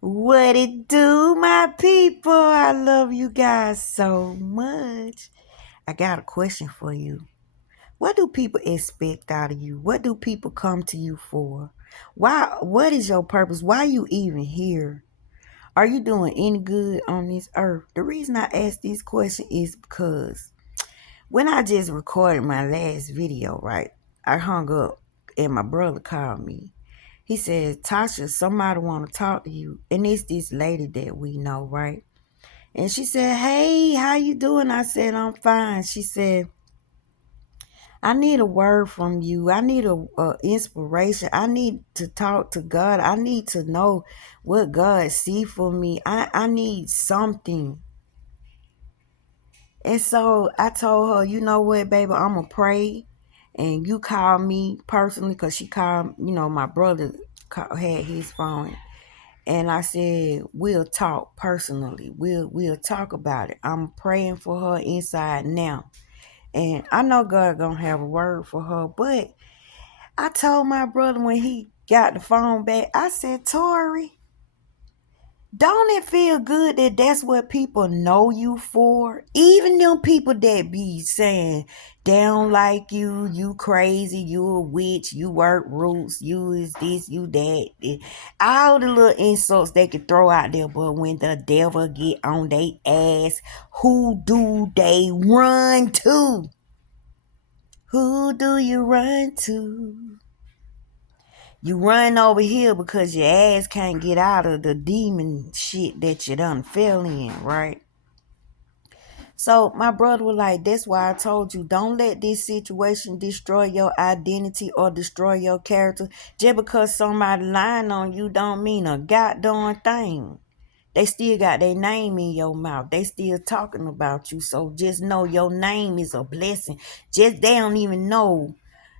What it do, my people? I love you guys so much. I got a question for you. What do people expect out of you? What do people come to you for? Why? What is your purpose? Why are you even here? Are you doing any good on this earth? The reason I ask this question is because when I just recorded my last video, right, I hung up and my brother called me. He said, Tasha, somebody want to talk to you. And it's this lady that we know, right? And she said, hey, how you doing? I said, I'm fine. She said, I need a word from you. I need a inspiration. I need to talk to God. I need to know what God see for me. I need something. And so I told her, you know what, baby, I'm going to pray. And you call me personally because she called, my brother had his phone. And I said, we'll talk personally. We'll talk about it. I'm praying for her inside now. And I know God gonna have a word for her. But I told my brother when he got the phone back, I said, Tori, don't it feel good that that's what people know you for? Even them people that be saying they don't like you, you crazy, you a witch, you work roots, you is this, you that. All the little insults they can throw out there, but when the devil get on they ass, who do they run to? Who do you run to? You run over here because your ass can't get out of the demon shit that you done fell in, right? So my brother was like, that's why I told you, don't let this situation destroy your identity or destroy your character. Just because somebody lying on you don't mean a goddamn thing. They still got their name in your mouth. They still talking about you. So just know your name is a blessing. Just they don't even know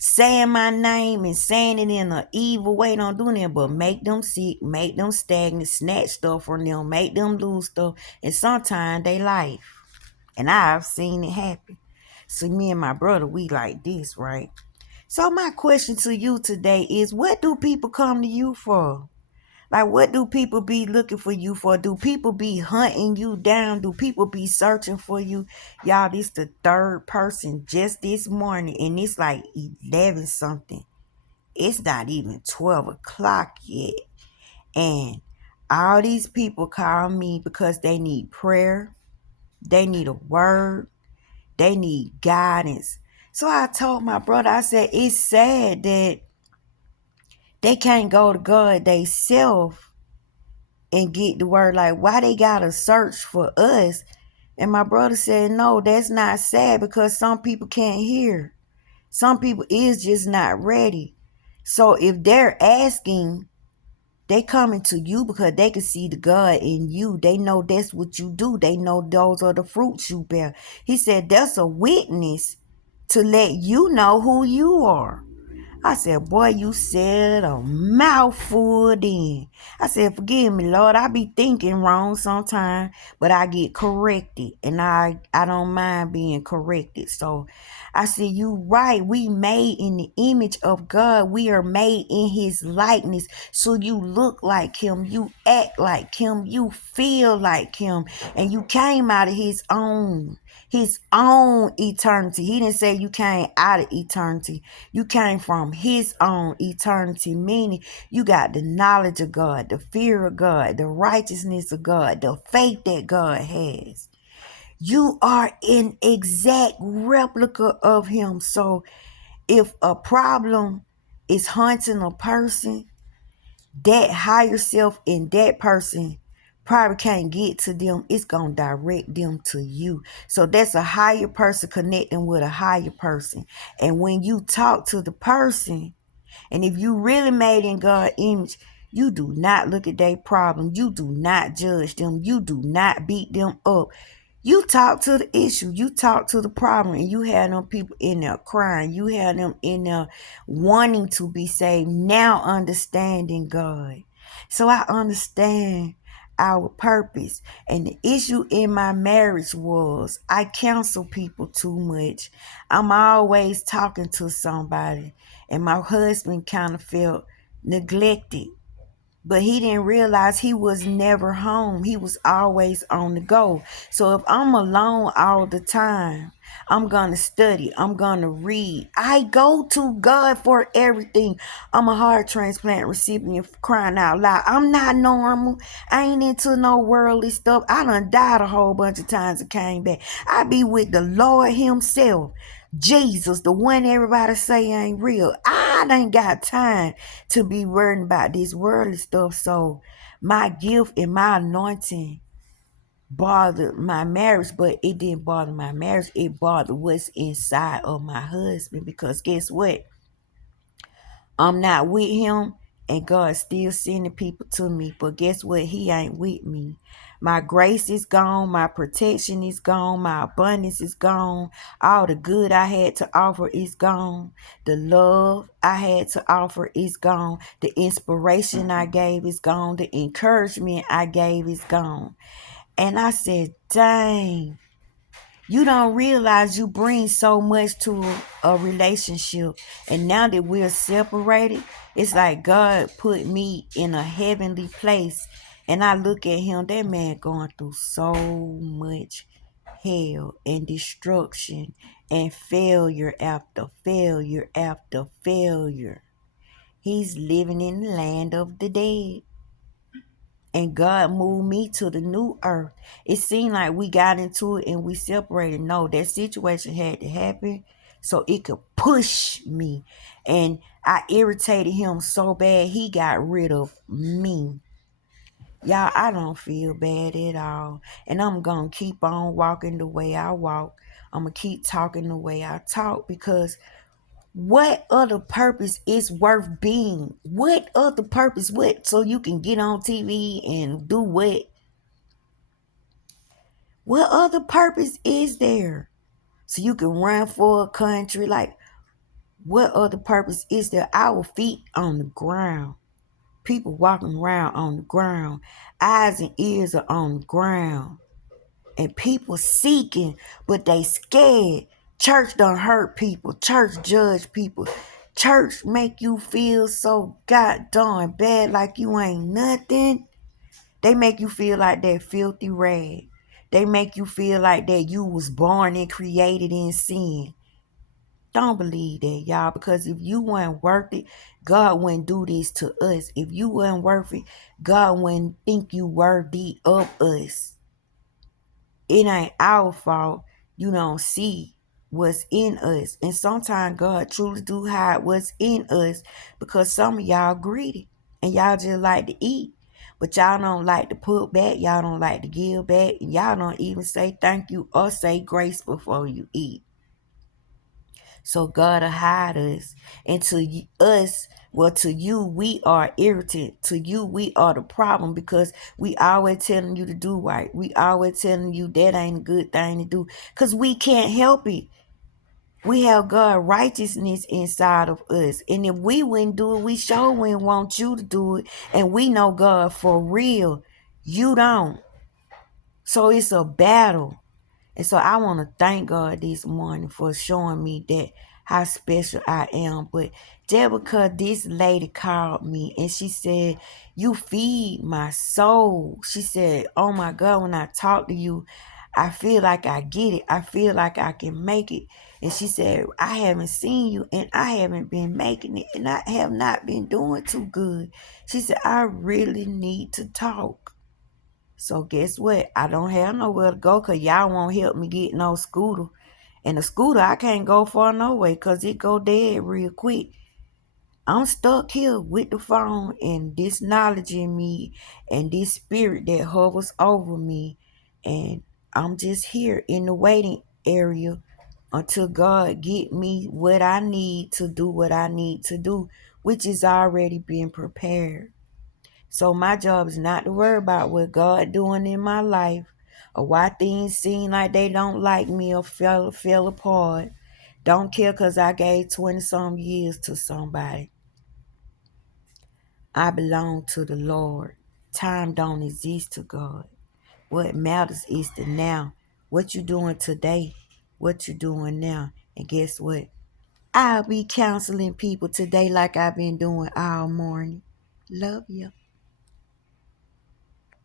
saying my name and saying it in an evil way don't do nothing but make them sick, make them stagnant, snatch stuff from them, make them lose stuff, and sometimes they life. And I've seen it happen. So me and my brother, we like this, right? So my question to you today is, what do people come to you for? Like, what do people be looking for you for? Do people be hunting you down? Do people be searching for you? Y'all, this the third person just this morning, and it's like 11 something. It's not even 12 o'clock yet. And all these people call me because they need prayer. They need a word. They need guidance. So I told my brother, I said, it's sad that they can't go to God themselves and get the word. Like, why they gotta search for us? And my brother said, no, that's not sad because some people can't hear. Some people is just not ready. So if they're asking, they coming to you because they can see the God in you. They know that's what you do. They know those are the fruits you bear. He said that's a witness to let you know who you are. I said, boy, you said a mouthful then. I said, forgive me, Lord. I be thinking wrong sometimes, but I get corrected. And I don't mind being corrected. So I said, you right. We made in the image of God. We are made in his likeness. So you look like him. You act like him. You feel like him. And you came out of his own eternity. He didn't say you came out of eternity. You came from his own eternity, meaning you got the knowledge of God, the fear of God, the righteousness of God, the faith that God has. You are an exact replica of him. So if a problem is haunting a person, that higher self in that person probably can't get to them. It's going to direct them to you. So that's a higher person connecting with a higher person. And when you talk to the person, and if you really made in God's image, you do not look at their problem. You do not judge them. You do not beat them up. You talk to the issue. You talk to the problem. And you have them people in there crying. You have them in there wanting to be saved. Now understanding God. So I understand our purpose. And the issue in my marriage was I counsel people too much. I'm always talking to somebody. And my husband kind of felt neglected But he didn't realize he was never home. He was always on the go. So if I'm alone all the time, I'm going to study. I'm going to read. I go to God for everything. I'm a heart transplant recipient, crying out loud. I'm not normal. I ain't into no worldly stuff. I done died a whole bunch of times and came back. I be with the Lord himself. Jesus, the one everybody say ain't real. I ain't got time to be worrying about this worldly stuff. So my gift and my anointing bothered my marriage, but it didn't bother my marriage. It bothered what's inside of my husband, because guess what? I'm not with him, and God's still sending people to me. But guess what? He ain't with me. My grace is gone. My protection is gone. My abundance is gone. All the good I had to offer is gone. The love I had to offer is gone. The inspiration I gave is gone. The encouragement I gave is gone. And I said, dang. You don't realize you bring so much to a relationship. And now that we're separated, it's like God put me in a heavenly place. And I look at him, that man going through so much hell and destruction and failure after failure after failure. He's living in the land of the dead. And God moved me to the new earth. It seemed like we got into it and we separated. No, that situation had to happen so it could push me. And I irritated him so bad, he got rid of me. Y'all, I don't feel bad at all. And I'm going to keep on walking the way I walk. I'm going to keep talking the way I talk, because what other purpose is worth being? What other purpose? What? So you can get on TV and do what? What other purpose is there? So you can run for a country? Like, what other purpose is there? Our feet on the ground. People walking around on the ground. Eyes and ears are on the ground. And people seeking, but they scared. Church done hurt people. Church judge people. Church make you feel so goddamn bad, like you ain't nothing. They make you feel like that filthy rag. They make you feel like that you was born and created in sin. Don't believe that, y'all, because if you weren't worth it, God wouldn't do this to us. If you weren't worth it, God wouldn't think you worthy of us. It ain't our fault you don't see what's in us. And sometimes God truly do hide what's in us, because some of y'all greedy and y'all just like to eat. But y'all don't like to put back. Y'all don't like to give back. And y'all don't even say thank you or say grace before you eat. So God will hide us. And to us, well, to you, we are irritant. To you, we are the problem, because we always telling you to do right. We always telling you that ain't a good thing to do, because we can't help it. We have God righteousness inside of us. And if we wouldn't do it, we sure wouldn't want you to do it. And we know God for real. You don't. So it's a battle. And so I want to thank God this morning for showing me that how special I am. But just because this lady called me and she said, you feed my soul. She said, oh my God, when I talk to you, I feel like I get it. I feel like I can make it. And she said, I haven't seen you and I haven't been making it, and I have not been doing too good. She said, I really need to talk. So guess what? I don't have nowhere to go, because y'all won't help me get no scooter. And the scooter, I can't go far no way, because it go dead real quick. I'm stuck here with the phone and this knowledge in me and this spirit that hovers over me. And I'm just here in the waiting area until God get me what I need to do what I need to do, which is already being prepared. So my job is not to worry about what God doing in my life, or why things seem like they don't like me or fell apart. Don't care, because I gave 20 some years to somebody. I belong to the Lord. Time don't exist to God. What matters is the now. What you doing today? What you doing now? And guess what? I'll be counseling people today like I've been doing all morning. Love you.